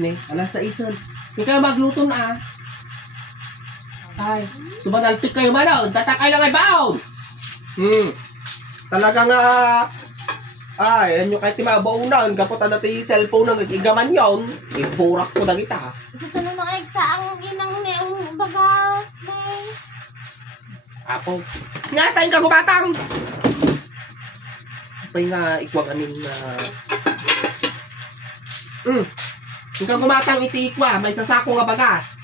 Ni, alas 6. Hindi kayo magluto na. Ay, sumanaltik kayo man o. Tatakay lang ay baon. Talaga nga. Ay, yan yung kahit timabaunan. Kapot na natin yung cellphone na nag-igaman yun. Iburak ko na kita. Gusto na mga egsa ang inang ni ang bagas. Nay. Ako. Nga tayong kagubatang. Apay nga ikwag aning na... Yung kagubatang iti ikwa. May sasako nga bagas.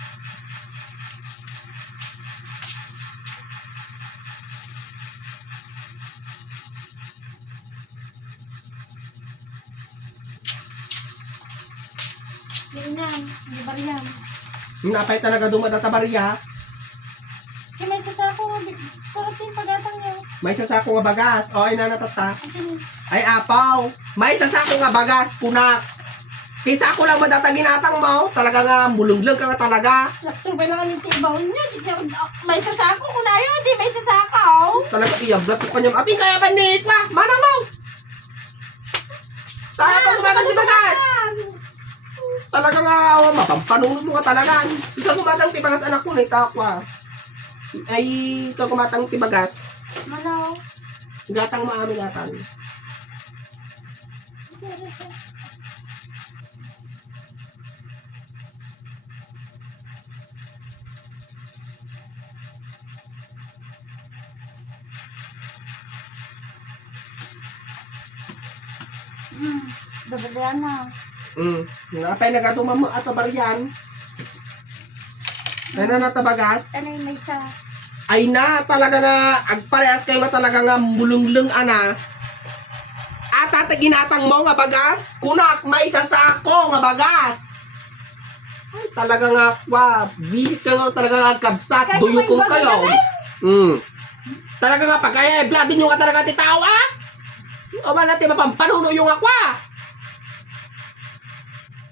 Linan, di ba yan? Napay talaga dumadatabarya. Kaya may sasako nga, karating pagatang niya. May sasako nga bagas. O, ay nanatata. Atin, Ay, apaw. May sasako nga bagas, kunak. Kaysa ako lang madataginatang mo. Talaga nga, mulunglang ka nga talaga. sakto ba lang ang tibaw niya? May sasako ko na yun, di may sasakaw. Talaga, iyablat ko pa niya. Ating kaya ba ni Ikwa? Mana mo? Talaga kumakan di bagas. Talaga nga, mapampanunod mo ka talaga. Ikaw kumatang tibagas anak ko, naitakwa. Ay, ikaw kumatang tibagas. Manaw. Gatang maamin atan. Babalian na. Napay nagatuma mo ato baryan. Ay na natabagas. Ano yung may sa... Ay na, talaga nga, agparehas kayo nga talaga nga mulungleng ana. At tataginatang mo nga bagas, kunak, may sasako nga bagas. Ay, talaga nga, visit kayo nga talaga nga kabsat, duyukong kayo. Talaga nga, pagkaya, blood nyo nga talaga titawa. O ba natin mapampanunod yung akwa?